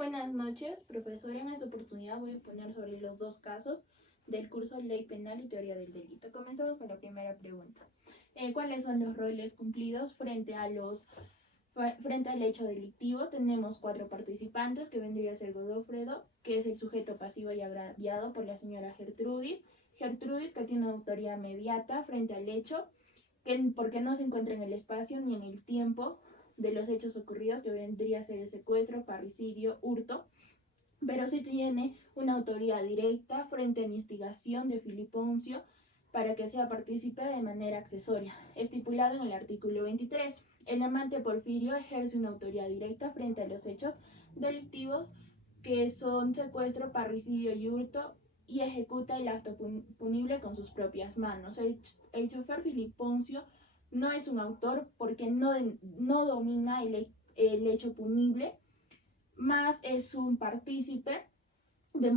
Buenas noches, profesor. En esta oportunidad voy a exponer sobre los dos casos del curso Ley Penal y Teoría del Delito. Comenzamos con la primera pregunta. ¿Cuáles son los roles cumplidos frente al hecho delictivo? Tenemos 4 participantes, que vendría a ser Godofredo, que es el sujeto pasivo y agraviado por la señora Gertrudis. Gertrudis, que tiene autoría mediata frente al hecho, porque no se encuentra en el espacio ni en el tiempo de los hechos ocurridos, que vendría a ser el secuestro, parricidio, hurto, pero sí tiene una autoría directa frente a la instigación de Filiponcio para que sea partícipe de manera accesoria, estipulado en el artículo 23. El amante Porfirio ejerce una autoría directa frente a los hechos delictivos, que son secuestro, parricidio y hurto, y ejecuta el acto punible con sus propias manos. El chofer Filiponcio no es un autor porque no domina el hecho punible, más es un partícipe de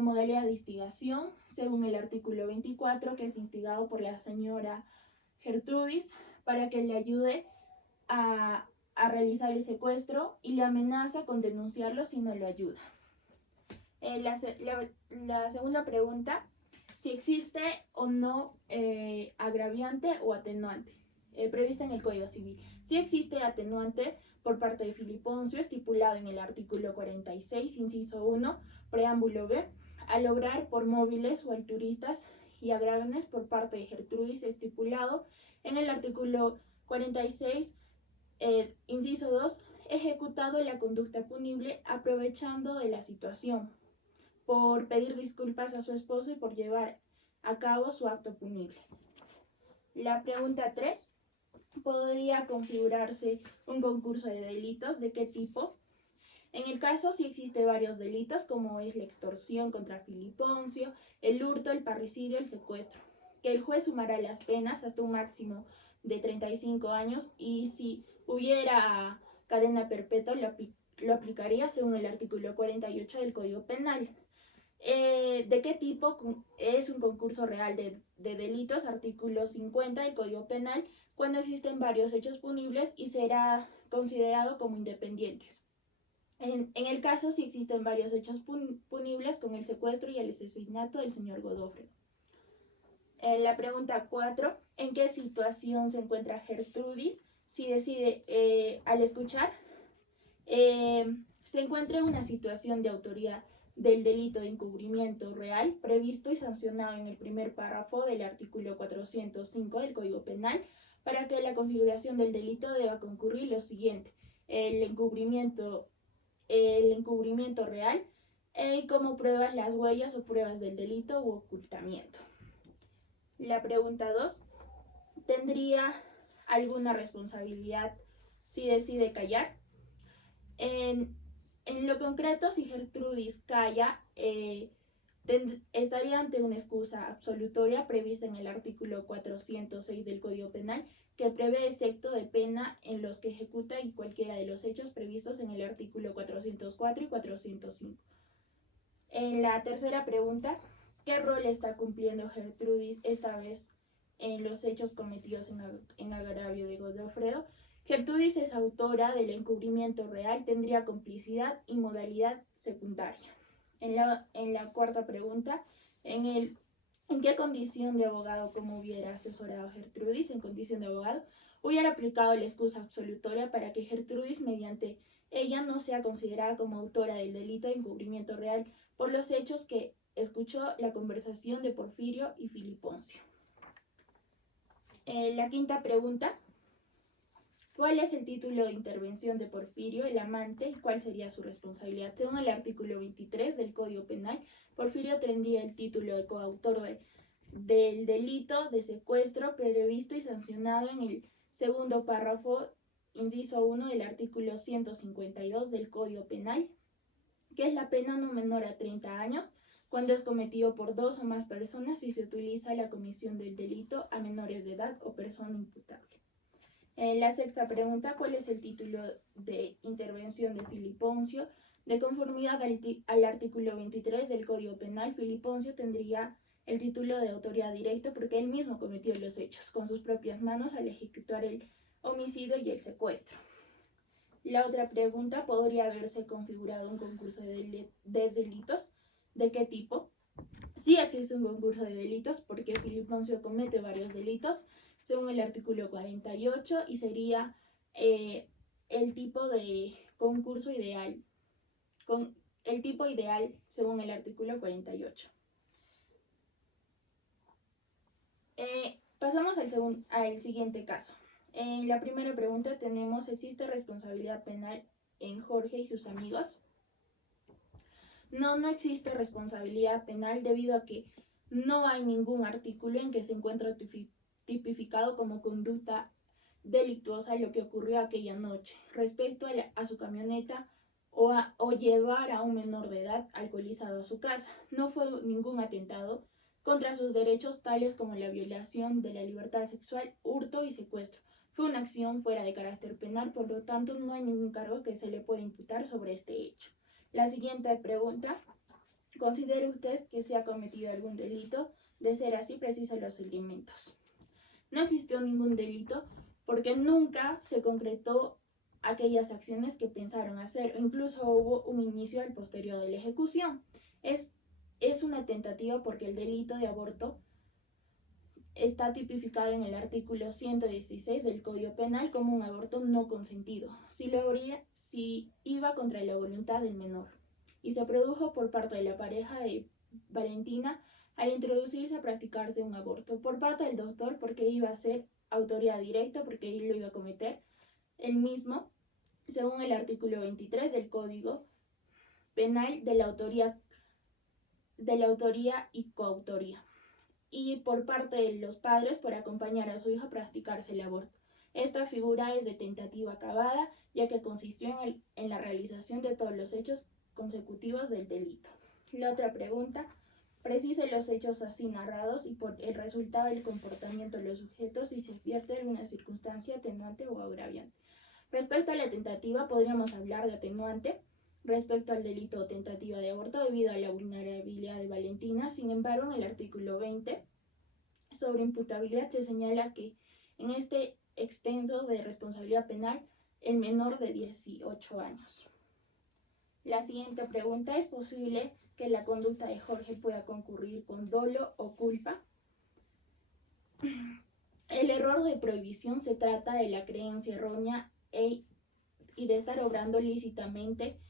modalidad de instigación, según el artículo 24, que es instigado por la señora Gertrudis para que le ayude a realizar el secuestro, y le amenaza con denunciarlo si no le ayuda. La segunda pregunta: si existe o no agraviante o atenuante prevista en el Código Civil. Si existe atenuante por parte de Filiponcio, estipulado en el artículo 46, inciso 1, preámbulo B, al obrar por móviles o alturistas, y agrávenes por parte de Gertrudis, estipulado en el artículo 46, inciso 2, ejecutado la conducta punible aprovechando de la situación, por pedir disculpas a su esposo y por llevar a cabo su acto punible. La pregunta 3. ¿Podría configurarse un concurso de delitos? ¿De qué tipo? En el caso, si existe varios delitos, como es la extorsión contra Filiponcio, el hurto, el parricidio, el secuestro, que el juez sumará las penas hasta un máximo de 35 años, y si hubiera cadena perpetua lo aplicaría según el artículo 48 del Código Penal. ¿De qué tipo es un concurso real de delitos? Artículo 50 del Código Penal, cuando existen varios hechos punibles y será considerado como independientes. En el caso, si existen varios hechos punibles, con el secuestro y el asesinato del señor Godofredo. La pregunta 4. ¿En qué situación se encuentra Gertrudis? Si decide, al escuchar, se encuentra en una situación de autoría del delito de encubrimiento real, previsto y sancionado en el primer párrafo del artículo 405 del Código Penal. Para que la configuración del delito deba concurrir lo siguiente: el encubrimiento real, y como pruebas las huellas o pruebas del delito u ocultamiento. La pregunta 2. ¿Tendría alguna responsabilidad si decide callar? En lo concreto, si Gertrudis calla, estaría ante una excusa absolutoria prevista en el artículo 406 del Código Penal, que prevé excepto de pena en los que ejecuta y cualquiera de los hechos previstos en el artículo 404 y 405. En la tercera pregunta: ¿qué rol está cumpliendo Gertrudis esta vez en los hechos cometidos en agravio de Godofredo? Gertrudis es autora del encubrimiento real, tendría complicidad y modalidad secundaria. En la cuarta pregunta: ¿en qué condición de abogado, como hubiera asesorado Gertrudis? En condición de abogado, hubiera aplicado la excusa absolutoria para que Gertrudis, mediante ella, no sea considerada como autora del delito de encubrimiento real por los hechos que escuchó la conversación de Porfirio y Filiponcio. La quinta pregunta: ¿cuál es el título de intervención de Porfirio, el amante, y cuál sería su responsabilidad? Según el artículo 23 del Código Penal, Porfirio tendría el título de coautor del delito de secuestro previsto y sancionado en el segundo párrafo, inciso 1 del artículo 152 del Código Penal, que es la pena no menor a 30 años cuando es cometido por 2 o más personas y se utiliza la comisión del delito a menores de edad o persona imputable. La sexta pregunta: ¿cuál es el título de intervención de Filiponcio? De conformidad al artículo 23 del Código Penal, Filiponcio tendría el título de autoría directa porque él mismo cometió los hechos con sus propias manos al ejecutar el homicidio y el secuestro. La otra pregunta, ¿podría haberse configurado un concurso de delitos? ¿De qué tipo? Sí existe un concurso de delitos porque Philip Poncio comete varios delitos según el artículo 48 y sería el tipo de concurso ideal, el tipo ideal según el artículo 48. Pasamos al siguiente caso. En la primera pregunta tenemos, ¿existe responsabilidad penal en Jorge y sus amigos? No existe responsabilidad penal debido a que no hay ningún artículo en que se encuentre tipificado como conducta delictuosa lo que ocurrió aquella noche respecto a su camioneta o llevar a un menor de edad alcoholizado a su casa. No fue ningún atentado contra sus derechos tales como la violación de la libertad sexual, hurto y secuestro. Fue una acción fuera de carácter penal, por lo tanto no hay ningún cargo que se le pueda imputar sobre este hecho. La siguiente pregunta, ¿considera usted que se ha cometido algún delito? De ser así, precisa los elementos. No existió ningún delito porque nunca se concretó aquellas acciones que pensaron hacer, o incluso hubo un inicio al posterior de la ejecución. Es una tentativa porque el delito de aborto está tipificado en el artículo 116 del Código Penal como un aborto no consentido, si iba contra la voluntad del menor, y se produjo por parte de la pareja de Valentina al introducirse a practicarse un aborto, por parte del doctor porque iba a ser autoría directa, porque él lo iba a cometer él mismo, según el artículo 23 del Código Penal de la autoría y coautoría, y por parte de los padres por acompañar a su hijo a practicarse el aborto. Esta figura es de tentativa acabada, ya que consistió en la realización de todos los hechos consecutivos del delito. La otra pregunta, precise los hechos así narrados y por el resultado del comportamiento de los sujetos si se advierte alguna circunstancia atenuante o agraviante. Respecto a la tentativa, podríamos hablar de atenuante respecto al delito o tentativa de aborto debido a la vulnerabilidad de Valentina. Sin embargo, en el artículo 20 sobre imputabilidad se señala que en este extenso de responsabilidad penal el menor de 18 años. La siguiente pregunta, ¿es posible que la conducta de Jorge pueda concurrir con dolo o culpa? El error de prohibición se trata de la creencia errónea y de estar obrando lícitamente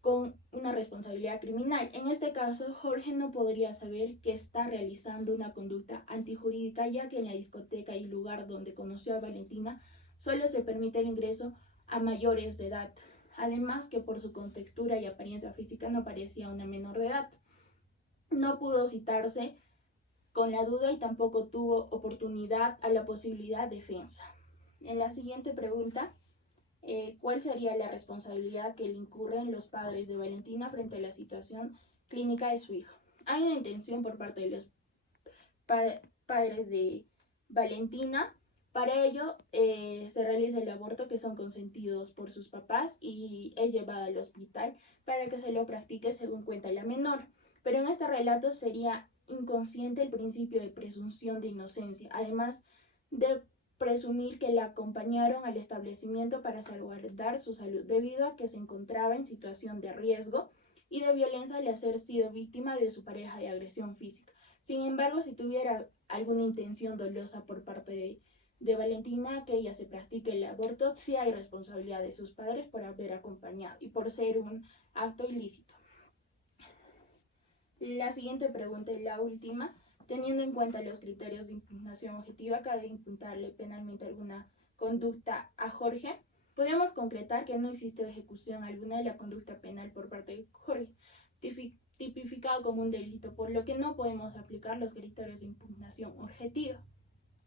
con una responsabilidad criminal. En este caso, Jorge no podría saber que está realizando una conducta antijurídica, ya que en la discoteca y lugar donde conoció a Valentina solo se permite el ingreso a mayores de edad. Además que por su contextura y apariencia física no parecía una menor de edad. No pudo citarse con la duda y tampoco tuvo oportunidad a la posibilidad de defensa. En la siguiente pregunta, ¿cuál sería la responsabilidad que le incurren los padres de Valentina frente a la situación clínica de su hijo? Hay una intención por parte de los padres de Valentina. Para ello se realiza el aborto, que son consentidos por sus papás, y es llevada al hospital para que se lo practique según cuenta la menor. Pero en este relato sería inconsciente el principio de presunción de inocencia, además de presumir que la acompañaron al establecimiento para salvaguardar su salud, debido a que se encontraba en situación de riesgo y de violencia al haber sido víctima de su pareja de agresión física. Sin embargo, si tuviera alguna intención dolosa por parte de Valentina que ella se practique el aborto, sí hay responsabilidad de sus padres por haber acompañado y por ser un acto ilícito. La siguiente pregunta y la última, teniendo en cuenta los criterios de impugnación objetiva, ¿cabe imputarle penalmente alguna conducta a Jorge? Podemos concretar que no existe ejecución alguna de la conducta penal por parte de Jorge, tipificado como un delito, por lo que no podemos aplicar los criterios de impugnación objetiva.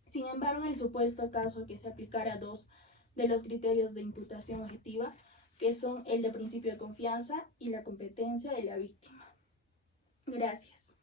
Sin embargo, en el supuesto caso que se aplicara dos de los criterios de imputación objetiva, que son el de principio de confianza y la competencia de la víctima. Gracias.